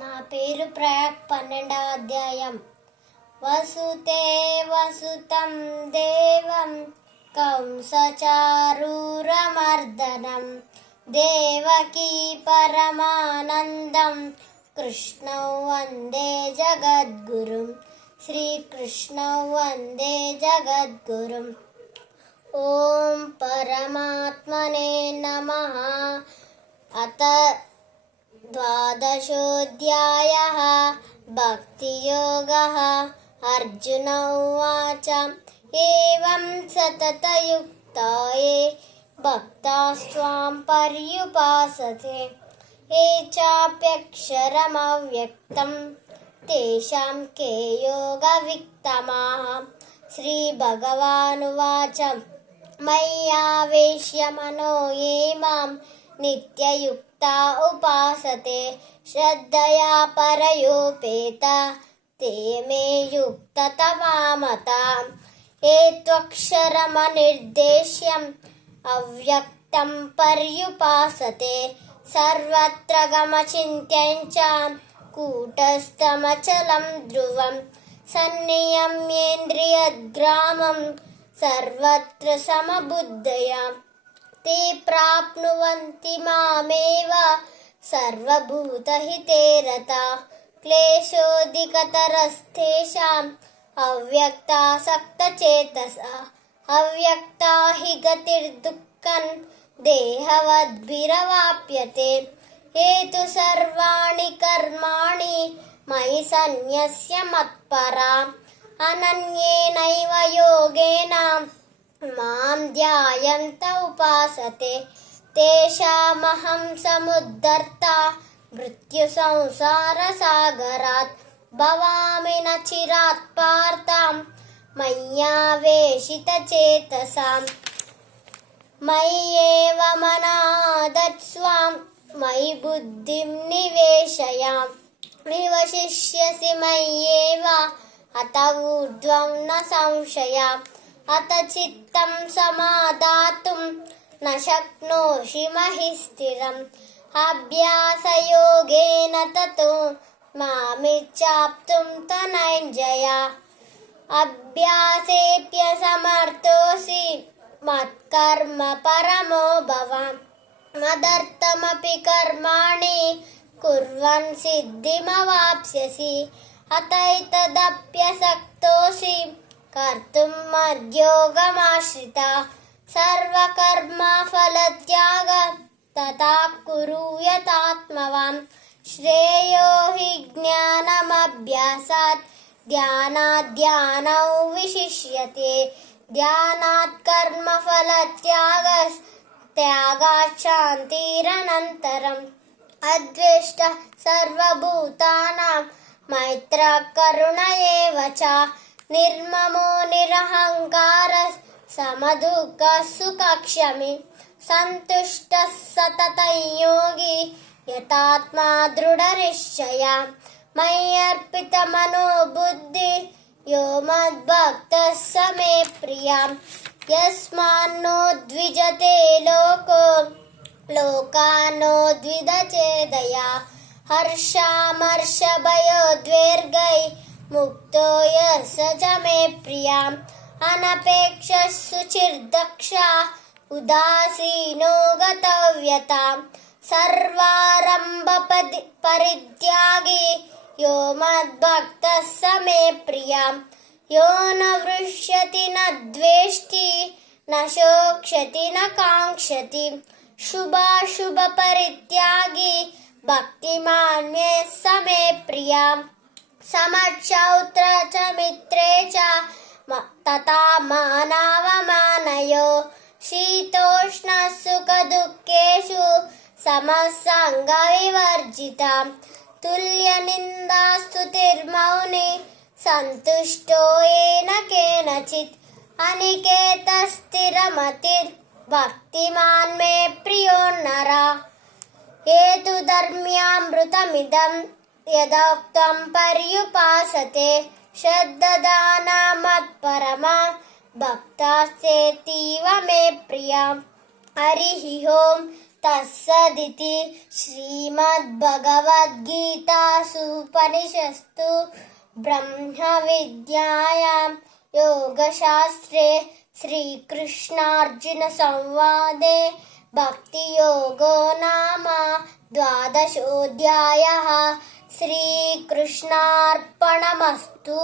నా పేరు ప్రయాగ్ 12వ అధ్యాయం. వసుతే వసుతం దేవం కంసచారూరమర్దనం దేవకీ పరమానందం కృష్ణౌ వందే జగద్గురుం శ్రీకృష్ణౌ వందే జగద్గురుం. ఓం పరమాత్మనే నమః. అత ద్వాదశోऽధ్యాయः భక్తియోగः. అర్జున ఉవాచ ఏవం సతతయుక్తా ఏ భక్తాస్త్వాం పర్యుపాసతే ఏ చాప్యక్షరమవ్యక్తం తేషాం కే యోగవిత్తమాః. శ్రీభగవానువాచ మయ్యావేశ్య మనో ఏ మాం నిత్యయుక్తా ఉపాసతే శ్రద్ధయా పరయోపేత తే మే యుక్తతమా మతాః. ఏ త్వక్షరమనిర్దేశ్యం అవ్యక్తం పర్యుపాసతే సర్వత్ర గమచింత్యం చ కూటస్థమచలం ధ్రువం సన్నియమ్యేంద్రియగ్రామం సర్వత్ర సమబుద్ధయా ते प्राप्नुवन्ति मामेव सर्वभूतहिते रताः. क्लेशोऽधिकतरस्तेषाम् अव्यक्तासक्तचेतसाः अव्यक्ता हि गतिर्दुःखं देहवद्भिरवाप्यते. ये तु सर्वाणि कर्माणि मयि सन्न्यस्य मत्पराः अनन्येनैव योगेन मां ध्यायन्त उपासते तेषामहं समुद्धर्ता मृत्युसंसारसागरात् भवामि न चिरात् पार्थां मय्यावेशितचेतसां. मय्येव मनादत्स्वां मयि बुद्धिं निवेशय निवशिष्यसि मय्येव अत ऊर्ध्वं न संशयः. अत चित्तं समादातुं न शक्नोषि महि स्थिरम् अभ्यासयोगेन ततो मामिच्छाप्तुं धनञ्जय. अभ्यासेऽप्यसमर्थोऽसि मत्कर्म परमो भव मदर्थमपि कर्माणि कुर्वन् सिद्धिमवाप्स्यसि. अतैतदप्यसक्तोऽसि कर्तुं मद्योगमाश्रिता सर्वकर्मफलत्याग तथा कुरु यतात्मवान्. श्रेयो हि ज्ञानमभ्यासात् ध्यानात् ध्यानौ विशिष्यते ध्यानात् कर्मफलत्यागात् शान्तिरनन्तरम्. अद्वेष्टः सर्वभूतानां मैत्रः करुण एव च निर्ममो निरहङ्कारः समदुःखः सुखक्षमी सन्तुष्टः सततं योगी यतात्मा दृढनिश्चयः. मय्यर्पितमनो बुद्धिः यो मद्भक्तः स मे प्रियः. यस्मान्नो द्विजते लोको लोकानो द्विधचेदया हर्षामर्षभयोद्वेगैः मुक्तो यः स च मे प्रियः. अनपेक्षः शुचिर्दक्षः उदासीनो गतव्यता सर्वारम्भपरित्यागी यो मद्भक्तः स मे प्रियः. यो न वृष्यति न द्वेष्टि न शोक्ष्यति न काङ्क्षति शुभाशुभपरित्यागी भक्तिमान् मे स मे प्रियः. समक्षौत्र च मित्रे च तथा मानावमानयो शीतोष्णः सुखदुःखेषु समसङ्गविवर्जिता तुल्यनिन्दास्तुतिर्मौनी सन्तुष्टो येन केनचित् अनिकेतस्थिरमतिर्भक्तिमान् मे प्रियो नरः. ये तु धर्म्यामृतमिदं यदोक्तं पर्युपासते श्रद्धदाना मत्परमा भक्तास्तेतीव मे प्रिया. हरिः ओम् తస్సదితి శ్రీమద్భగవద్గీతాసూపనిషత్సు బ్రహ్మ విద్యాయాం యోగశాస్త్రే శ్రీకృష్ణార్జున సంవాదే భక్తి యోగో నామ ద్వాదశోऽధ్యాయः. శ్రీకృష్ణార్పణమస్తు.